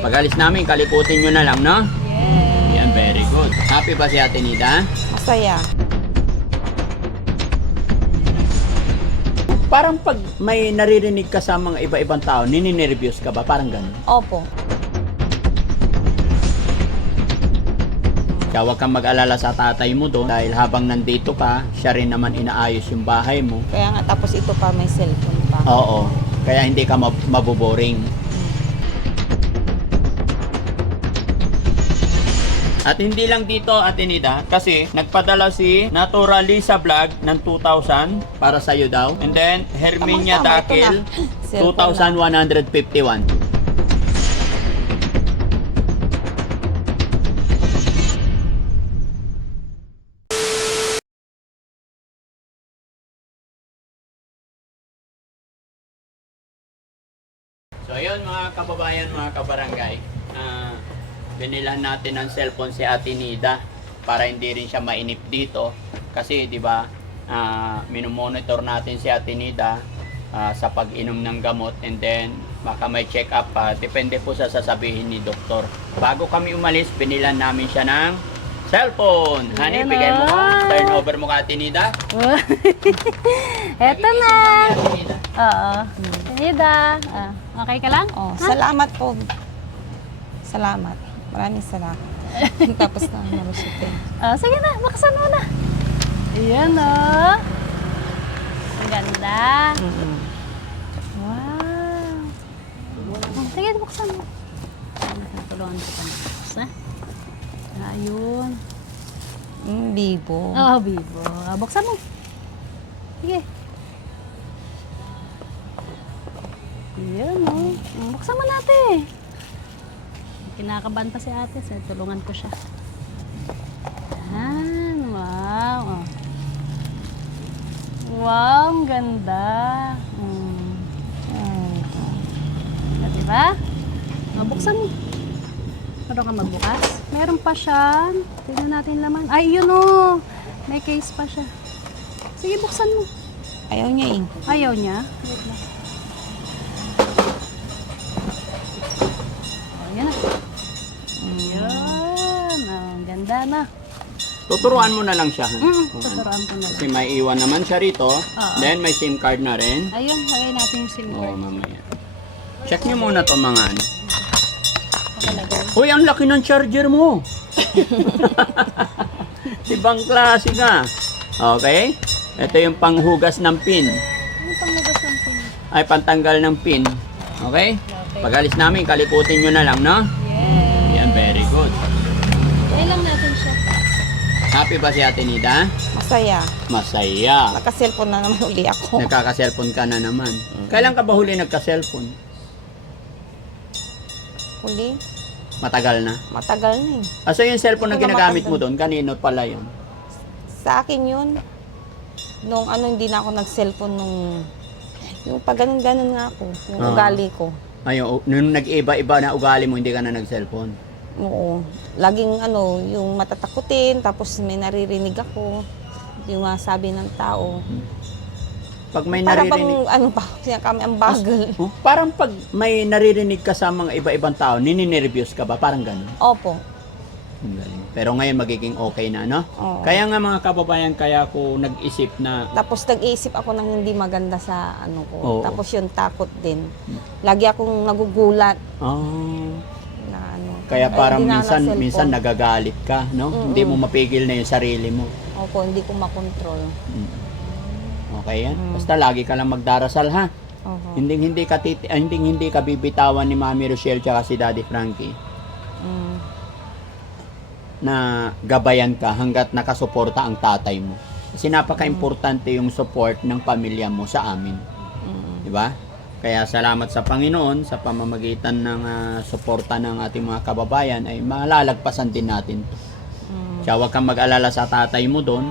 Pag-alis namin, kalikutin nyo na lang, no? Yes. Yan, very good. Happy ba si Ate Nida? Masaya. Parang pag may naririnig ka sa mga iba-ibang tao, nininervyos ka ba? Parang ganun. Opo. Kaya huwag kang mag-alala sa tatay mo doon dahil habang nandito ka, siya rin naman inaayos yung bahay mo. Kaya nga tapos ito pa may cellphone pa. Oo. Kaya hindi ka maboboring. At hindi lang dito, Ate Nida, kasi nagpadala si Naturalisa Vlog ng 2,000 para sa'yo daw. And then, Herminia Tama, ito Dakil, na. Cellphone 2,151. So ayun mga kababayan, mga kabarangay, binilan natin ng cellphone si Ate Nida para hindi rin siya mainip dito kasi 'di ba, minomonitor natin si Ate Nida sa pag-inom ng gamot, and then baka may check up pa, depende po sa sasabihin ni doktor. Bago kami umalis, binilan namin siya ng cellphone. Honey, Ayan bigay mo ka, na. turn over mo ka, Ate Nida. Eto na. Ate Nida. Oo. Nida. Okay ka lang? Oh, salamat po. Salamat. Maraming salamat. Tapos na narusite. Sige na, bakasan mo na. Ayan o. Ang ganda. Wow. Sige, buksan mo. Tulungan ko pa na. Ha? Ayun. Bibo. Bibo. Buksan mo. Sige. Ayan o. Buksan mo natin. Kinakabahan pa si ate. So, tulungan ko siya. Ayan. Wow. Oh. Wow, ang ganda. Diba? Buksan mo. Meron ka magbukas? Meron pa siya. Tingnan natin laman. Ay, yun o. May case pa siya. Sige, buksan mo. Ayaw niya eh. Ayaw niya. Wait lang. Ayan na. Ayan. Ang ganda na. Tuturuan mo na lang siya. Tuturuan ko na lang. Kasi may iwan naman siya rito. Then may SIM card na rin. Ayun, lagay natin yung SIM Oo, card. mamaya. Check nyo muna to mga ano. Pakalagay. Uy, ang laki ng charger mo! Ibang klase ka. Okay? Ito yung panghugas ng pin. Ano pang labas ng pin? Ay, pantanggal ng pin. Okay? Pag-alis namin, kalikutin nyo na lang, no? Yes. Yan, very good. Lagay lang natin siya. Happy ba si Ate Nida? Masaya. Masaya. Naka-cellphone na naman uli ako. Nagkaka-cellphone ka na naman. Kailan ka ba huli nagka-cellphone? Uli? Matagal na. Matagal na eh. So yung cellphone na Hindi ko ginagamit mo matagal. doon, kanino pala yun? Sa akin yun, nung hindi na ako nag-cellphone nung, yung pag ganun nga ako, yung ugali ko. Ayun, nung nag-iba-iba na ugali mo, hindi ka na nag-cellphone. Oo. Laging yung matatakutin, tapos may naririnig ako, yung mga sabi ng tao. Pag may Para naririnig... bang, kami ang bagal. Oh, parang pag may naririnig ka sa mga iba-ibang tao, nininervyos ka ba? Parang ganun. Opo. Ang galing. Pero ngayon magiging okay na, no? Oo. Kaya nga mga kababayan, kaya ako nag-isip na... Tapos nag-iisip ako ng hindi maganda sa ano ko. Oo. Tapos yung takot din. Lagi akong nagugulat Oh, na ano. kaya Ay, parang hindi na minsan cellphone. nagagalit ka, no? Hindi mo mapigil na yung sarili mo. Opo, hindi ko makontrol. Okay yan? Basta lagi ka lang magdarasal, ha? Opo. Hindi ka bibitawan ni Mami Rochelle tsaka si Daddy Frankie Mm. na gabayan ka hanggat nakasuporta ang tatay mo. Kasi napaka-importante yung support ng pamilya mo sa amin. Di ba? Kaya salamat sa Panginoon sa pamamagitan ng suporta ng ating mga kababayan ay malalagpasan din natin. Kaya huwag kang mag-alala sa tatay mo doon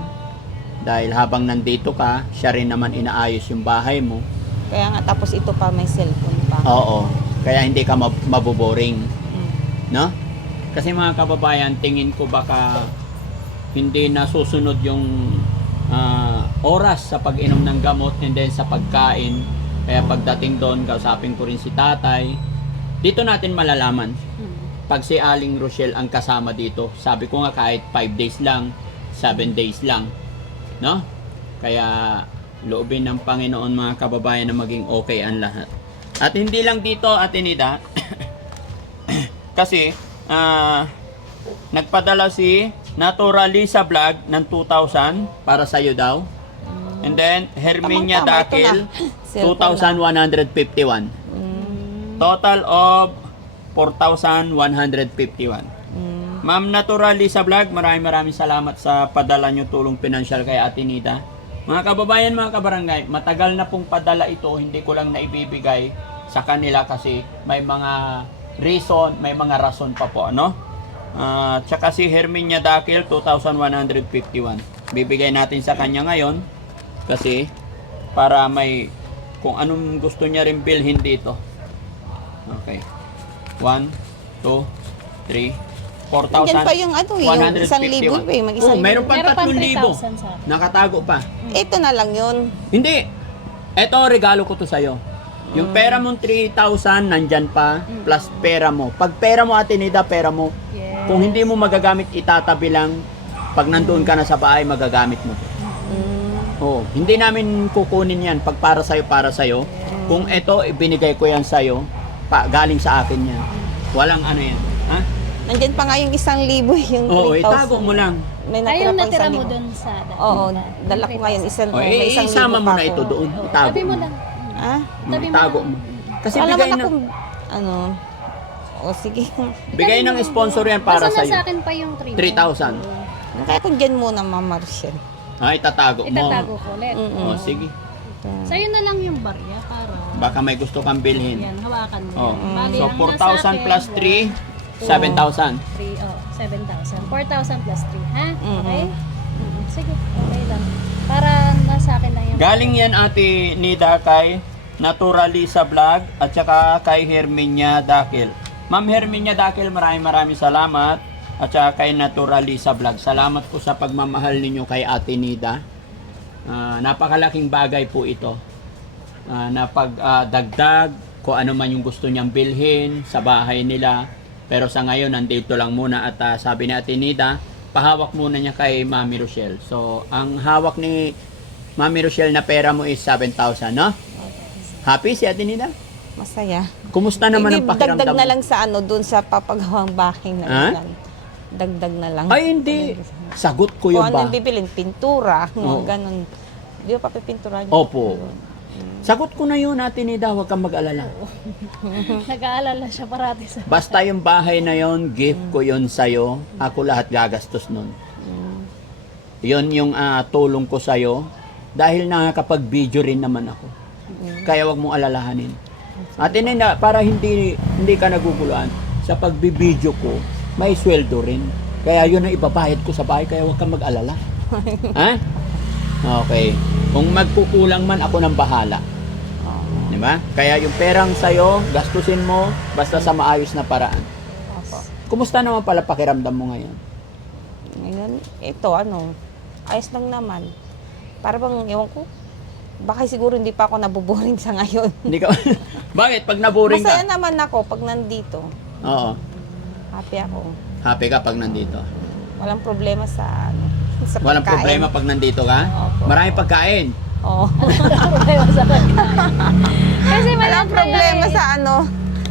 dahil habang nandito ka, siya rin naman inaayos yung bahay mo. Kaya nga tapos ito pa may cellphone pa. Oo. Kaya hindi ka maboboring. Mm. No? Kasi mga kababayan, tingin ko baka hindi nasusunod yung oras sa pag-inom ng gamot and then sa pagkain. Kaya pagdating doon, kausapin ko rin si tatay dito natin malalaman. Hmm. Pag si Aling Rochelle ang kasama dito, sabi ko nga kahit 5 days lang, 7 days lang. No? Kaya loobin ng Panginoon mga kababayan na maging okay ang lahat. At hindi lang dito, Ate Nida, kasi nagpadala si Naturalisa Vlog ng 2,000 para sa'yo daw. And then, Herminia Tamang-tama, ito na. Dakil, 2,151. Total of 4,151. Ma'am Naturalisa Vlog, maraming salamat sa padala nyo tulong pinansyal kay Ate Nida. Mga kababayan, mga kabarangay, matagal na pong padala ito, hindi ko lang naibibigay sa kanila kasi may mga reason, may mga rason pa po, ano? Tsaka si Herminia Dakil, 2,151. Bibigay natin sa kanya ngayon kasi para may kung anong gusto niya rin bilhin dito. Okay. 1, 2, 3, 4,000. Yan pa yung ano, yung 1,000 pa, yung Oh, meron pa Meron pang 3,000. 3,000 sa akin. Nakatago pa. Ito na lang yun. Hindi. Ito, regalo ko to sa'yo. Yung pera mong 3,000, nandyan pa, plus pera mo. Pag pera mo, Ate Nida, pera mo. Yes. Kung hindi mo magagamit, itatabi lang. Pag nandun ka na sa bahay, magagamit mo. Oh, hindi namin kukunin yan. Pag para sa'yo. Kung ito, ibinigay ko yan sa'yo, galing sa akin yan. Walang ano yan. Ha? Nandyan pa nga yung 1,000, yung 3,000. Oo, itago mo lang. May Ay, natira yung pang natira 1,000. mo dun sa... Oo, dala ko ngayon isang, O, may 1,000 isama mo pa na ako. ito doon. Oo, Itago tabi mo mo. lang. Ah? Tabi mo Itago lang. mo. Kasi Wala bigay naman na, akong, ano, o sige. bigay ng sponsor yan para Basta sa'yo. sa akin pa yung 3,000. Kaya kung dyan muna, Ma'am Marcel. Ay, tatago mo. Itatago ko ulit. O, sige. Sa'yo na lang yung barya para... Baka may gusto kang bilhin. Yan, hawakan mo. Oh. Bali, So, ang 4,000 plus 3, 7,000. 7,000. 4,000 plus 3, ha? Mhm. Okay? Sige, okay lang. Para nasa akin lang yung... Galing yan, Ate Nida, kay Naturalisa Vlog at saka kay Herminia Dakil. Ma'am Herminia Dakil, maraming salamat. At saka kay Naturalisa Vlog. Salamat po sa pagmamahal ninyo kay Ate Nida. Napakalaking bagay po ito. Na pagdagdag kung ano man yung gusto niyang bilhin sa bahay nila. Pero sa ngayon, nandito lang muna at sabi ni Ate Nida, pahawak muna niya kay Mami Rochelle. So, ang hawak ni Mami Rochelle na pera mo is 7,000, no? Happy si Ate Nida? Masaya. Kumusta naman ang pakiramdam Dagdag na mo? lang sa ano, dun sa papagawang bahay na Ha? yan. Dagdag na lang. Ay, hindi. Sagot ko Kung yun ano ba? yung bibilin, pintura, Oo. ganun. Di ba papipintura niyo? Opo. Sagot ko na yun, Ate Nida, huwag kang mag-alala. Nag-aalala siya parati sa... Basta yung bahay na yon, gift ko yon sa'yo. Ako lahat gagastos nun. Yon yung tulong ko sa'yo. Dahil nakakapag-video rin naman ako. Kaya wag mong alalahanin. Ate Nida, para hindi ka naguguluhan, sa pagbibideo ko, may sweldo rin. Kaya yun ang ibabayad ko sa bahay, kaya wag kang mag-alala. Ha? Okay. Kung magkukulang man, ako nang bahala. Di ba? Kaya yung perang sa'yo, gastusin mo, basta sa maayos na paraan. Opo. Kumusta naman pala pakiramdam mo ngayon? Ngayon, ito ano, ayos lang naman. Para bang, ewan ko, baka siguro hindi pa ako nabuboring sa ngayon. Hindi ka... Bakit? Pag naboring Masaya ka? naman ako pag nandito. Oo. Happy ako. Happy ka pag nandito. Walang problema sa ano, sa Walang pagkain. problema pag nandito ka? Opo. Maraming pagkain. Oo. problema sa pagkain. Kasi Walang problema sa ano,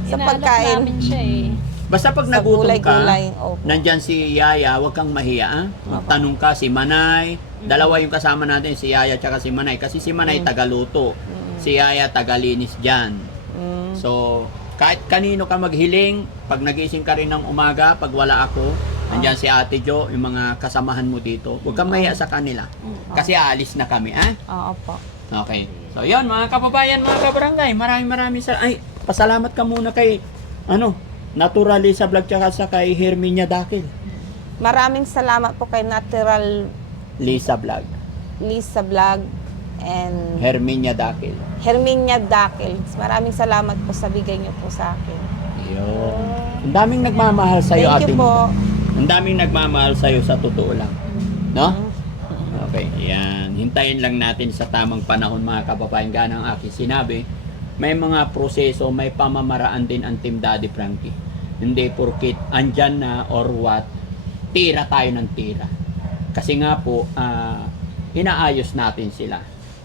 sa pagkain. namin siya eh. Basta pag Sa nagutom ka, gulay-gulay. Opo. nandyan si Yaya, huwag kang mahiya. Ah? Magtanong ka, si Manay. Dalawa yung kasama natin, si Yaya at si Manay. Kasi si Manay tagaluto. Si Yaya tagalinis dyan. Mm. So, kahit kanino ka maghiling, pag nagising ka rin ng umaga, pag wala ako, nandyan si Ate Jo, yung mga kasamahan mo dito. Huwag kang mahiya sa kanila. Kasi aalis na kami, ah? Oo po. Okay. So, yun, mga kababayan, mga kabarangay, maraming pasalamat ka muna kay, Naturalisa Vlog tsaka sa kay Herminia Dakil. Maraming salamat po kay Natural Lisa Vlog. Lisa Vlog and Herminia Dakil. Herminia Dakil. Maraming salamat po sa bigay niyo po sa akin. Yun. Ang daming nagmamahal sa'yo, Thank Ate. you po. Ang daming nagmamahal sa'yo sa totoo lang. No? Okay, yan. Hintayin lang natin sa tamang panahon, mga kababayan. Gana ang aking sinabi. may mga proseso, may pamamaraan din ang Team Daddy Frankie. Hindi porkit andyan na or what, tira tayo ng tira. Kasi nga po, inaayos natin sila.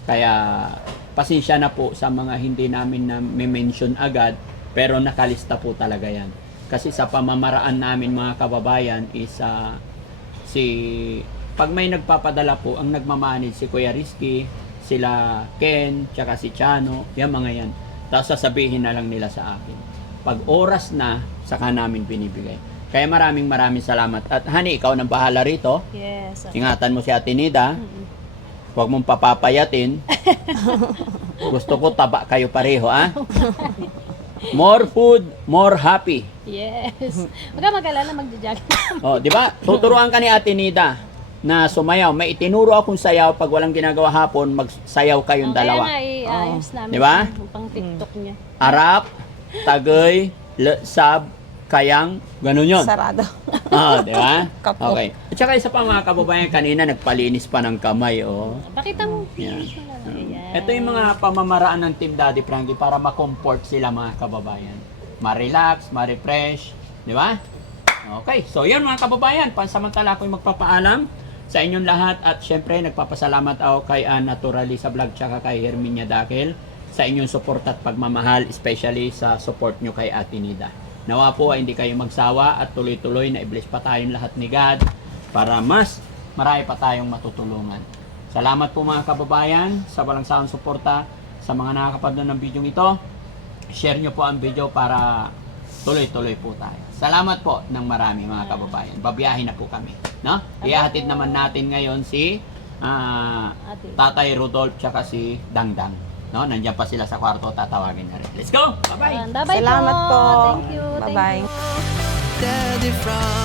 Kaya, pasensya na po sa mga hindi namin na mention agad, pero nakalista po talaga yan. Kasi sa pamamaraan namin mga kababayan is pag may nagpapadala po, ang nagmamanage si Kuya Rizky, sila Ken, tsaka si Chano, yung mga yan. Tapos sasabihin na lang nila sa akin. Pag oras na, saka namin binibigay. Kaya maraming salamat. At honey, ikaw nang bahala rito. Yes. Ingatan mo si Ate Nida. Huwag mong papapayatin. Gusto ko taba kayo pareho, ah. More food, more happy. Yes. Huwag ka mag-alala, mag-jog. Oh, di ba? Tuturuan ka ni Ate Nida na sumayaw. May itinuro akong sayaw pag walang ginagawa hapon, magsayaw kayong dalawa. Kaya nga, ayos namin. Di ba? yung pang TikTok niya. Arap, Tagoy, Sab, Kayang, ganun yun. Sarado. Oh, di ba? Kapo. Okay. At saka isa pa mga kababayan, kanina nagpalinis pa ng kamay, oh. Pakita mo. Yan. Ayan. Ito yung mga pamamaraan ng Team Daddy Frankie para ma-comfort sila mga kababayan. Ma-relax, ma-refresh, di ba? Okay, so yun mga kababayan, pansamantala ako yung magpapaalam sa inyong lahat at syempre nagpapasalamat ako kay Naturally sa vlog tsaka kay Herminia Dakel sa inyong support at pagmamahal, especially sa support nyo kay Ate Nida. Nawa po ay hindi kayo magsawa at tuloy-tuloy na i-bless pa tayong lahat ni God para mas marami pa tayong matutulungan. Salamat po mga kababayan sa walang sawang suporta sa mga nakakapanood ng video ito. Share nyo po ang video para tuloy-tuloy po tayo. Salamat po ng marami mga kababayan. Babiyahin na po kami. No? Ihahatid naman natin ngayon si Tatay Rudolph tsaka si Dangdang. No? Nandiyan pa sila sa kwarto, tatawagin na rin. Let's go! Bye-bye! Bye-bye Salamat po. Thank you. Bye-bye. Thank you. Daddy Frankie.